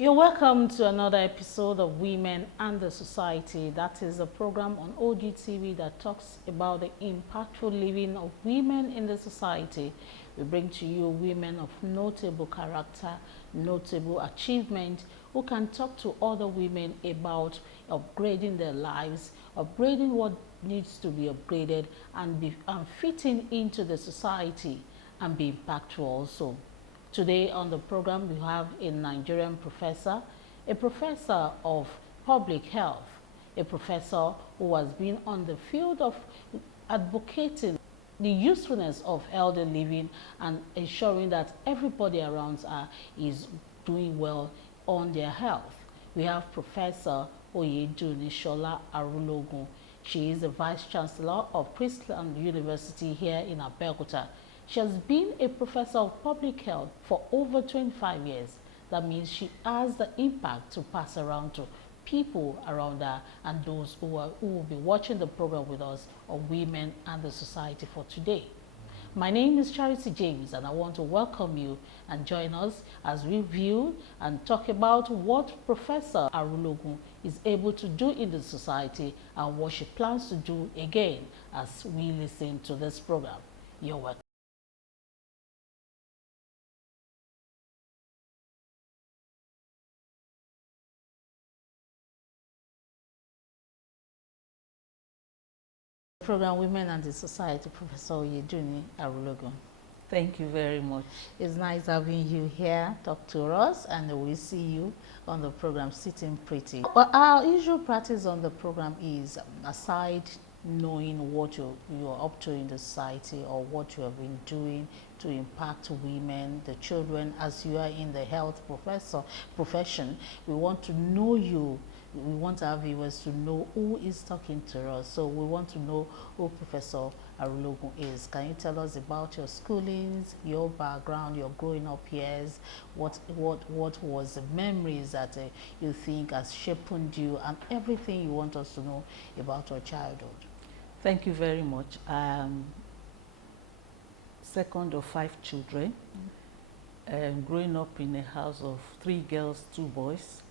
You're welcome to another episode of Women and the Society. That is a program on OGTV that talks about the impactful living of women in the society. We bring to you women of notable character, notable achievement, who can talk to other women about upgrading their lives, upgrading what needs to be upgraded, and fitting into the society and be impactful also. Today on the program, we have a Nigerian professor, a professor of public health, a professor who has been on the field of advocating the usefulness of elder living and ensuring that everybody around her is doing well on their health. We have Professor OYEDUNNI Arulogun. She is the Vice Chancellor of Christland University here in Abeokuta. She has been a professor of public health for over 25 years. That means she has the impact to pass around to people around her and those who will be watching the program with us on Women and the Society for today. My name is Charity James, and I want to welcome you and join us as we view and talk about what Professor Arulogun is able to do in the society and what she plans to do again as we listen to this program. You're welcome. Program Women and the Society, Professor OYEDUNNI Arulogun. Thank you very much. It's nice having you here, talk to us, and we'll see you on the program sitting pretty. Well, our usual practice on the program is, aside knowing what you're up to in the society or what you have been doing to impact women, the children, as you are in the health profession, we want to know you. We want our viewers to know who is talking to us. So we want to know who Professor Arulogun is. Can you tell us about your schoolings, your background, your growing up years? What was the memories that you think has shaped you, and everything you want us to know about your childhood? Thank you very much. Second of 5 children. Growing up in a house of 3 girls, 2 boys.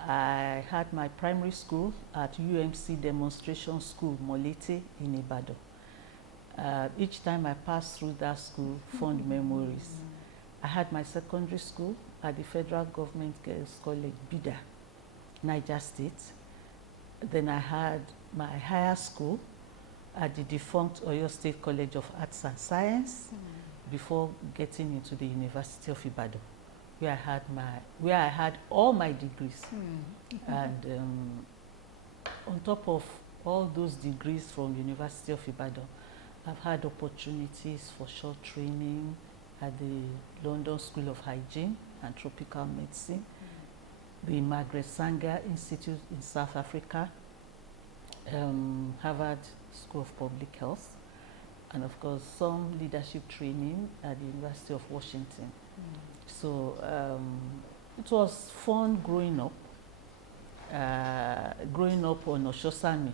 I had my primary school at UMC Demonstration School, Molete in Ibadan. Each time I passed through that school, fond memories. I had my secondary school at the Federal Government Girls College, Bida, Niger State. Then I had my higher school at the defunct Oyo State College of Arts and Science before getting into the University of Ibadan, where I had all my degrees. And on top of all those degrees from University of Ibadan, I've had opportunities for short training at the London School of Hygiene and Tropical Medicine, the Margaret Sanger Institute in South Africa, Harvard School of Public Health, and of course some leadership training at the University of Washington. So it was fun growing up on Oshosami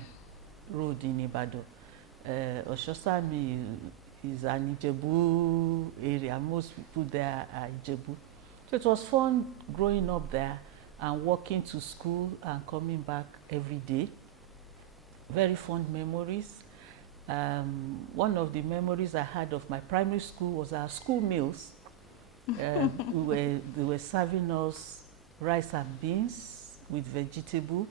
Road in Ibadan. Oshosami is an Ijebu area. Most people there are Ijebu. So it was fun growing up there and walking to school and coming back every day. Very fond memories. One of the memories I had of my primary school was our school meals. They were serving us rice and beans with vegetable.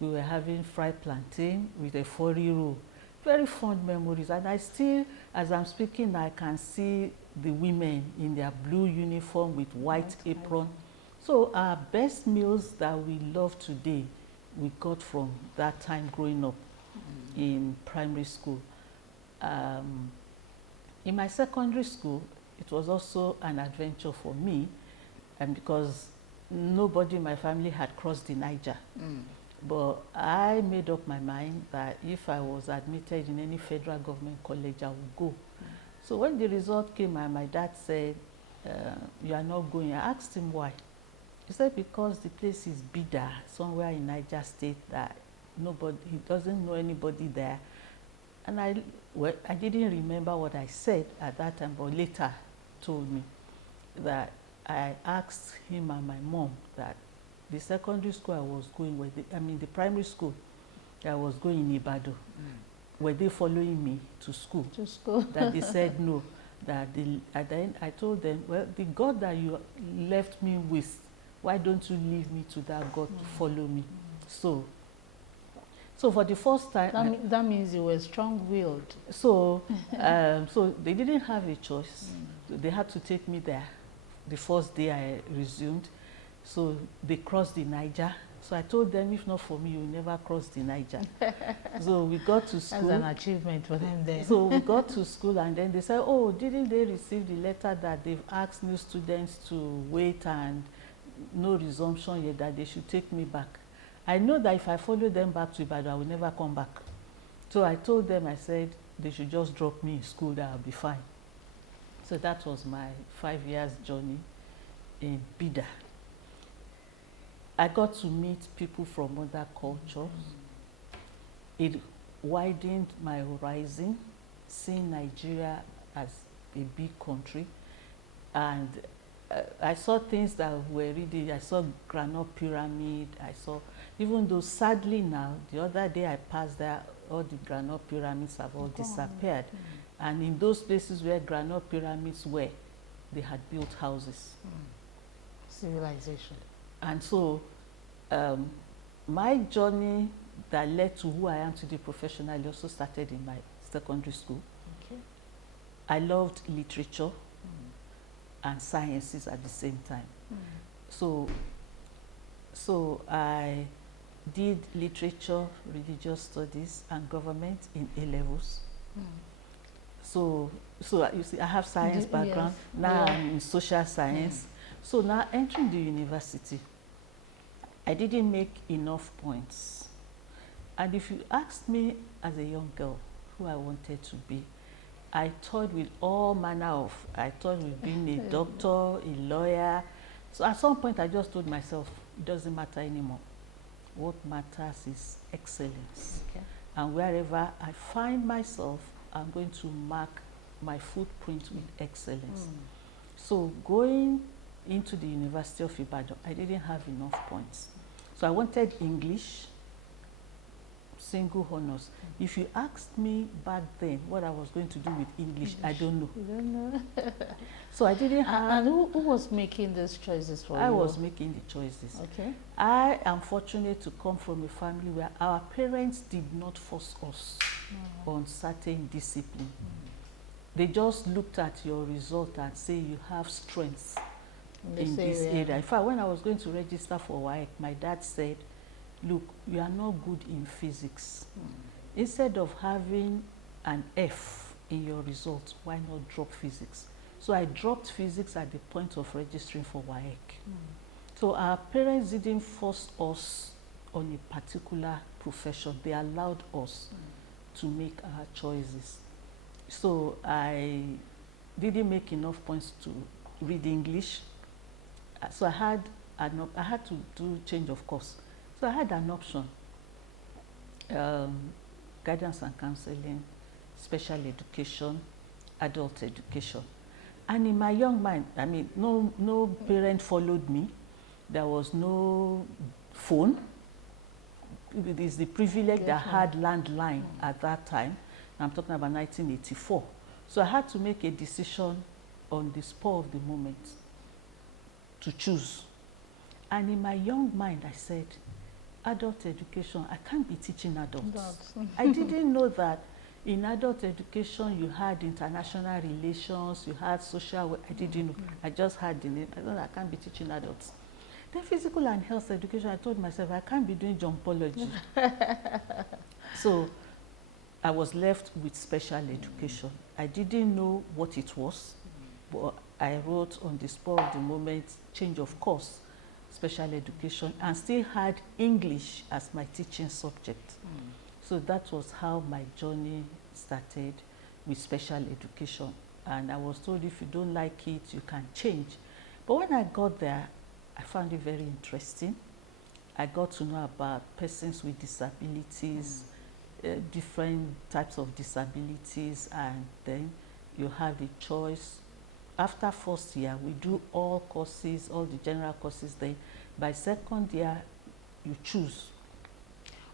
We were having fried plantain with a fori roll. Very fond memories. And I still, as I'm speaking, I can see the women in their blue uniform with white apron. So our best meals that we love today, we got from that time growing up in primary school. In my secondary school, it was also an adventure for me, and because nobody in my family had crossed the Niger. But I made up my mind that if I was admitted in any federal government college, I would go. So when the result came and my dad said, you are not going, I asked him why. He said because the place is Bida, somewhere in Niger State, that he doesn't know anybody there. And I didn't remember what I said at that time, but later told me that I asked him and my mom that the secondary school I was going, the primary school I was going in Ibadan, were they following me to school? To school. That they said no. That at the end I told them, well, the God that you left me with, why don't you leave me to that God to follow me? So for the first time, that means you were strong-willed. so they didn't have a choice. They had to take me there the first day I resumed. So they crossed the Niger. So I told them, if not for me, you will never cross the Niger. So we got to school. That's an achievement for them then. So we got to school, and then they said, oh, didn't they receive the letter that they've asked new students to wait and no resumption yet, that they should take me back? I know that if I follow them back to Ibadan, I will never come back. So I told them, I said, they should just drop me in school, that I'll be fine. So that was my 5 years journey in Bida. I got to meet people from other cultures. It widened my horizon, seeing Nigeria as a big country. And I saw things that were really, I saw Granite Pyramid, I saw, even though sadly now, the other day I passed there, all the Granite Pyramids have all disappeared. And in those places where Granite Pyramids were, they had built houses. Civilization. And so my journey that led to who I am today professionally also started in my secondary school. Okay. I loved literature and sciences at the same time. So I did literature, religious studies, and government in A-levels. So you see, I have science background. Yes. Now I'm in social science. So now entering the university, I didn't make enough points. And if you asked me as a young girl who I wanted to be, I toyed with all manner of, I toyed with being a doctor, a lawyer. So at some point I just told myself, it doesn't matter anymore. What matters is excellence. Okay. And wherever I find myself, I'm going to mark my footprint with excellence. So going into the University of Ibadan, I didn't have enough points. So I wanted English, single honors. If you asked me back then what I was going to do with English, I don't know. You don't know. So I didn't have... And who was making these choices for you? I was making the choices. Okay. I am fortunate to come from a family where our parents did not force us on certain discipline. They just looked at your result and say you have strengths in this area. In fact, when I was going to register for WAEC, my dad said, look, you are not good in physics. Instead of having an F in your results, why not drop physics? So I dropped physics at the point of registering for WAEC. So our parents didn't force us on a particular profession. They allowed us to make our choices. So I didn't make enough points to read English. So I had to do change of course. So I had an option, guidance and counseling, special education, adult education. And in my young mind, I mean, no parent followed me. There was no phone. It is the privilege that had landline at that time. I'm talking about 1984. So I had to make a decision on the spur of the moment to choose. And in my young mind, I said, adult education, I can't be teaching adults. I didn't know that in adult education you had international relations, you had social work. I didn't know. I just had the name. I thought I can't be teaching adults. Then physical and health education, I told myself I can't be doing jumpology. So I was left with special education. I didn't know what it was, but I wrote on the spur of the moment, change of course, special education, and still had English as my teaching subject. So that was how my journey started with special education. And I was told if you don't like it, you can change. But when I got there, I found it very interesting. I got to know about persons with disabilities, different types of disabilities, and then you have a choice. After first year, we do all courses, all the general courses. Then By second year, you choose.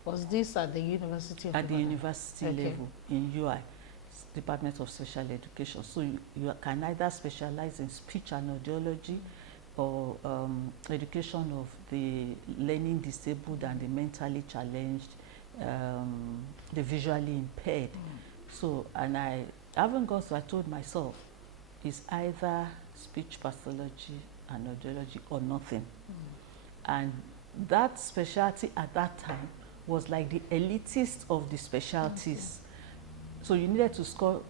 Was this at the University of At the Ibadan? university level in UI, Department of Special Education. So you can either specialize in speech and audiology or education of the learning disabled and the mentally challenged, the visually impaired. So, and I haven't gone, so I told myself, it's either speech pathology and audiology or nothing. And that specialty at that time was like the elitist of the specialties. So you needed to score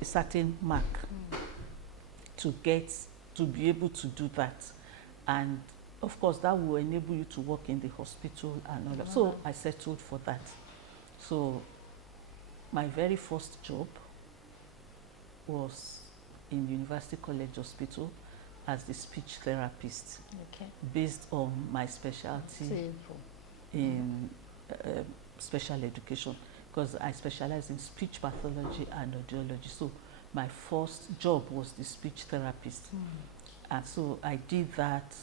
a certain mark to be able to do that. And of course, that will enable you to work in the hospital and all that. So I settled for that. So my very first job was in University College Hospital as the speech therapist, based on my specialty in special education, because I specialize in speech pathology and audiology. So my first job was the speech therapist. And so I did that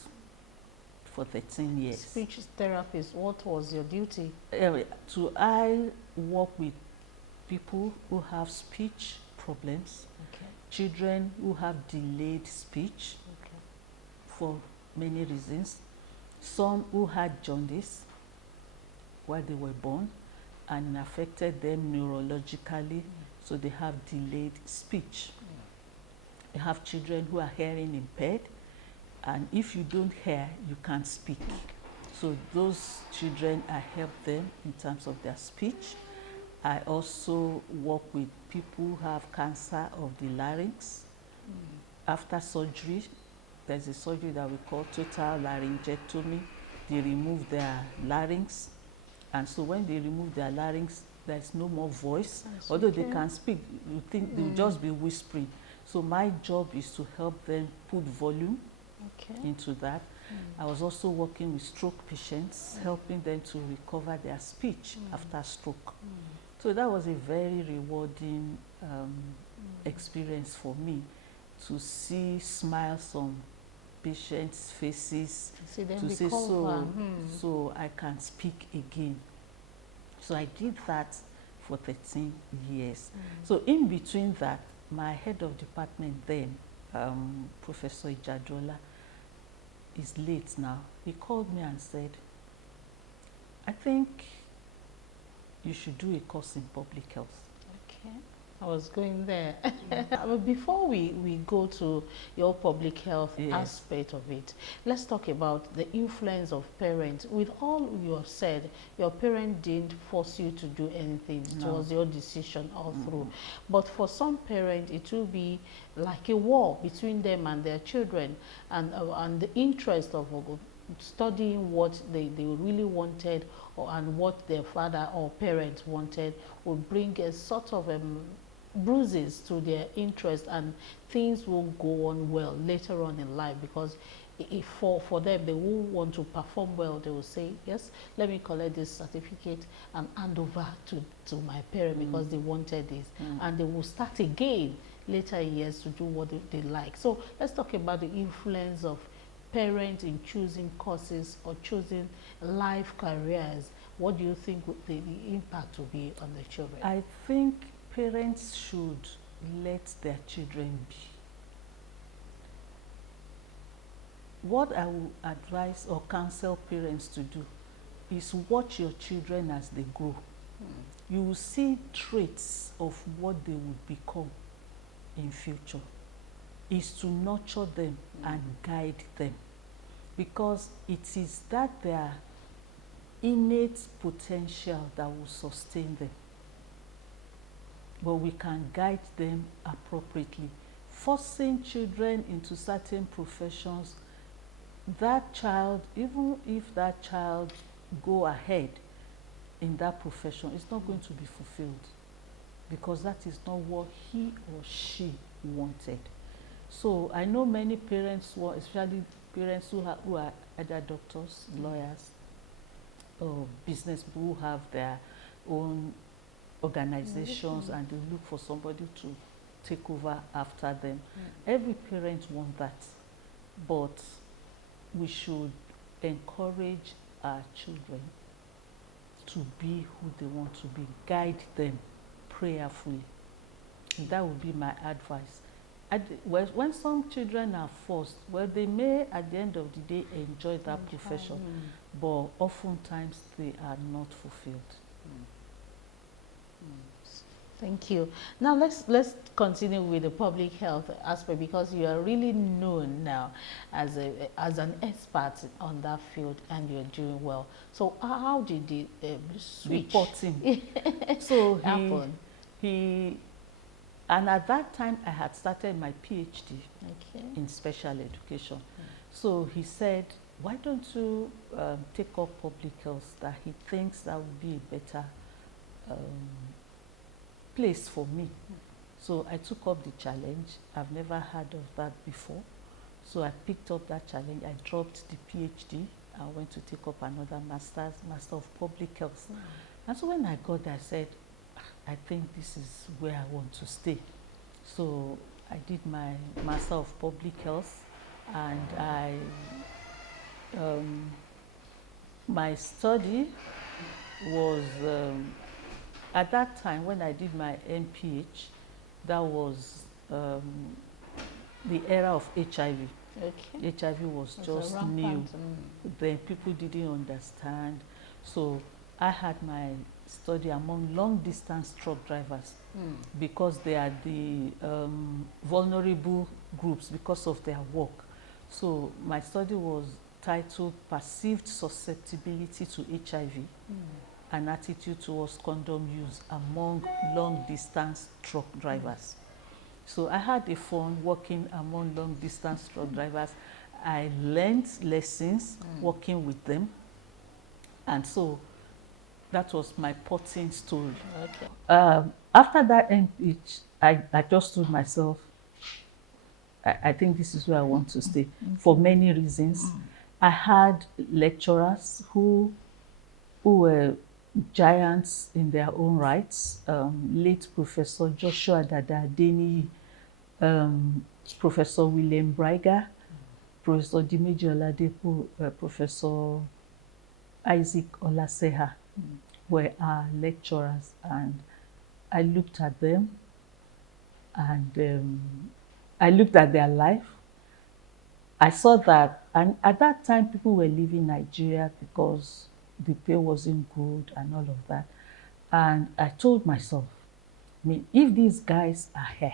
for 13 years. Speech therapist, what was your duty? I work with people who have speech problems, children who have delayed speech for many reasons, some who had jaundice while they were born and affected them neurologically, so they have delayed speech. You have children who are hearing impaired, and if you don't hear, you can't speak. So those children, I help them in terms of their speech. I also work with people who have cancer of the larynx. After surgery, there's a surgery that we call total laryngectomy. They remove their larynx. And so when they remove their larynx, there's no more voice. Although they can speak, you think they'll just be whispering. So my job is to help them put volume into that. I was also working with stroke patients, helping them to recover their speech after stroke. So that was a very rewarding experience for me, to see smiles on patients' faces, to say, so I can speak again. So I did that for 13 years. So in between that, my head of department then, Professor Ijadola, is late now. He called me and said, I think you should do a course in public health. I was going there. But before we go to your public health aspect of it, let's talk about the influence of parents. With all you have said, your parent didn't force you to do anything. It was your decision all through. But for some parents, it will be like a war between them and their children, and the interest of studying what they really wanted, and what their father or parents wanted, will bring a sort of bruises to their interest, and things won't go on well later on in life, because if for them, they will want to perform well. They will say, yes, let me collect this certificate and hand over to my parent because they wanted this, and they will start again later years to do what they like. So let's talk about the influence of parents in choosing courses or choosing life careers. What do you think the impact will be on the children? I think parents should let their children be. What I will advise or counsel parents to do is watch your children as they grow. You will see traits of what they will become in future. Is to nurture them and guide them, because it is that their innate potential that will sustain them. But we can guide them appropriately. Forcing children into certain professions, that child, even if that child go ahead in that profession, it's not going to be fulfilled, because that is not what he or she wanted. So I know many parents, especially parents who are either doctors, lawyers, or business people who have their own organizations, and they look for somebody to take over after them. Every parent wants that, but we should encourage our children to be who they want to be, guide them prayerfully. That would be my advice. When some children are forced, well, they may at the end of the day enjoy that profession, but oftentimes they are not fulfilled. Thank you. Now let's continue with the public health aspect, because you are really known now as an expert on that field, and you're doing well. So how did the switch Reporting. So happen? And at that time I had started my PhD in special education. So he said, why don't you take up public health, that he thinks that would be a better place for me. So I took up the challenge. I've never heard of that before. So I picked up that challenge. I dropped the PhD. I went to take up another Master of Public Health. And so when I got there, I said, I think this is where I want to stay. So I did my Master of Public Health, and my study was at that time when I did my MPH, that was the era of HIV. HIV was just new. Then people didn't understand. So I had my study among long-distance truck drivers because they are the vulnerable groups because of their work. So my study was titled Perceived Susceptibility to HIV, an attitude towards condom use among long-distance truck drivers. So I had a fun working among long-distance truck drivers. I learned lessons working with them, and so that was my potting story. After that MPH, I just told myself, I think this is where I want to stay for many reasons. I had lecturers who were giants in their own rights. Late Professor Joshua Dada-Adeniyi, Professor William Briger, Professor Dimeji Oladepo, Professor Isaac Olaseha were our lecturers, and I looked at them, and I looked at their life. I saw that, and at that time people were leaving Nigeria because the pay wasn't good and all of that. And I told myself, I mean, if these guys are here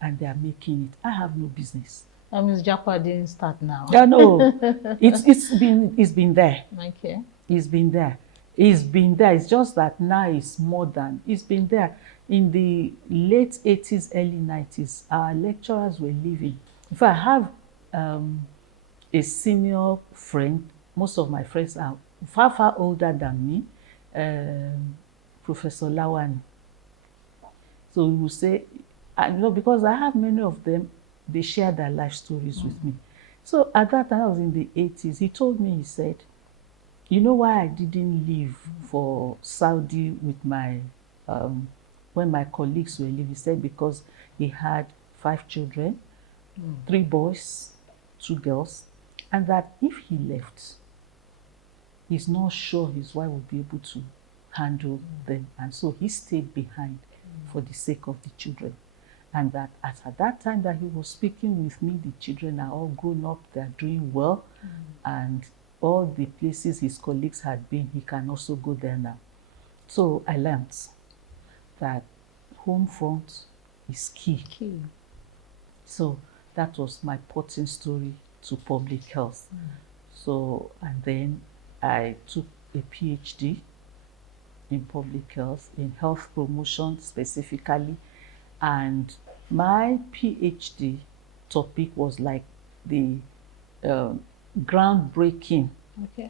and they are making it, I have no business. That means Japa didn't start now. Yeah, no, it's been there. Okay. It's been there. It's been there. It's just that now it's modern. It's been there. In the late 80s, early 90s, our lecturers were leaving. In fact, I have a senior friend. Most of my friends are far older than me, Professor Lawani. So we will say, because I have many of them, they share their life stories with me. So at that time, I was in the 80s. He told me, he said, you know why I didn't leave for Saudi with my, when my colleagues were leaving? He said because he had 5 children, 3 boys, 2 girls, and that if he left, he's not sure his wife would be able to handle them. And so he stayed behind for the sake of the children. And that at that time that he was speaking with me, the children are all grown up, they're doing well, and all the places his colleagues had been, he can also go there now. So I learned that home front is key. So that was my potting story to public health. So, and then I took a PhD in public health, in health promotion specifically, and my PhD topic was like the groundbreaking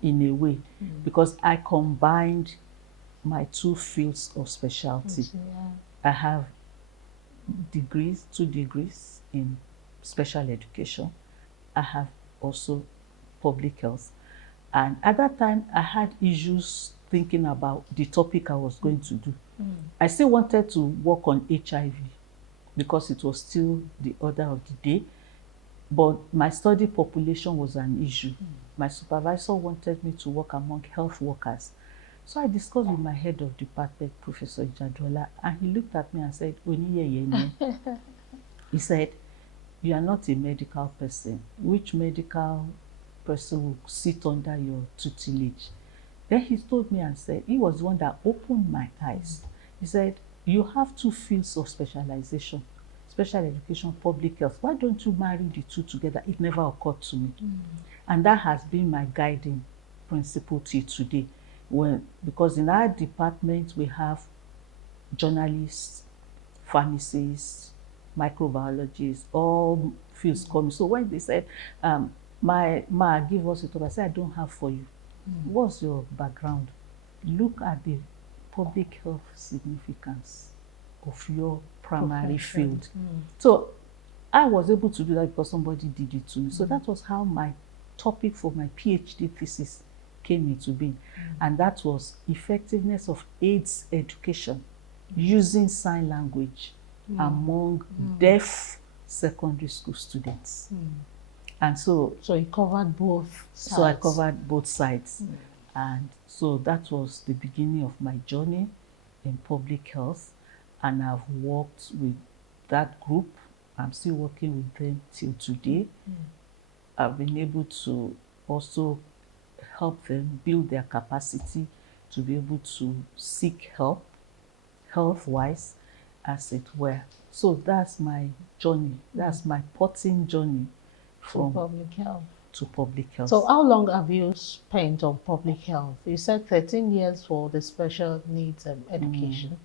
in a way, because I combined my 2 fields of specialty. I have 2 degrees in special education. I have also public health. And at that time, I had issues thinking about the topic I was going to do. I still wanted to work on HIV because it was still the order of the day, but my study population was an issue. my supervisor wanted me to work among health workers. So I discussed with my head of department, Professor Ijadola, and he looked at me and said, he said, you are not a medical person. Which medical person will sit under your tutelage? Then he told me and said, he was the one that opened my eyes. He said, you have two fields of specialization, special education, public health. Why don't you marry the two together? It never occurred to me. And that has been my guiding principle till today. Because in our department, we have journalists, pharmacists, microbiologists, all fields coming. So when they said, Ma, give us a top, I said, I don't have for you. What's your background? Look at the public health significance of your primary field. So I was able to do that because somebody did it to me. So that was how my topic for my PhD thesis came into being. And that was effectiveness of AIDS education using sign language among deaf secondary school students. And so it covered both sides. So I covered both sides. And so that was the beginning of my journey in public health. And I've worked with that group. I'm still working with them till today. I've been able to also help them build their capacity to be able to seek help, health-wise, as it were. So that's my journey. That's my potting journey from public health to public health. So how long have you spent on public health? You said 13 years for the special needs education.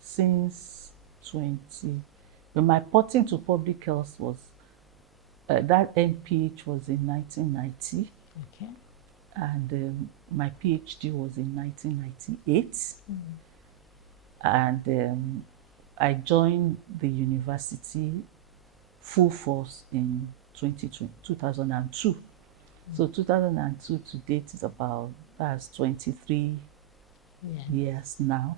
Since 20. When my potting to public health was, that NPH was in 1990. Okay. And my PhD was in 1998. And I joined the university full force in 2002. So 2002 to date is about, that's 23 years now.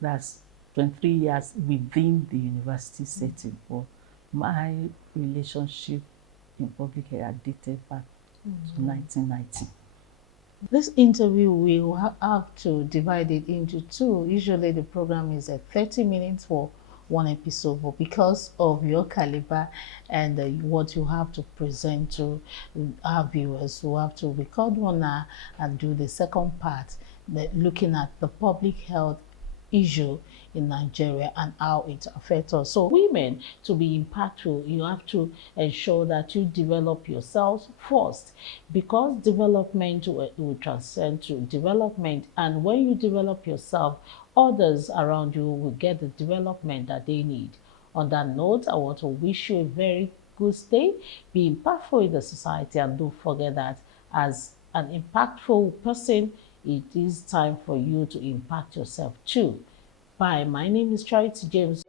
That's 23 years within the university setting. But my relationship in public health dated back to 1990. This interview, we will have to divide it into two. Usually the program is at 30 minutes for one episode, but because of your caliber and what you have to present to our viewers, you have to record one and do the second part, looking at the public health issue in Nigeria and how it affects us. So women, to be impactful, you have to ensure that you develop yourselves first, because development will transcend to development, and when you develop yourself, others around you will get the development that they need. On that note, I want to wish you a very good stay, be impactful in the society, and don't forget that as an impactful person, it is time for you to impact yourself too. Bye. My name is Charity James.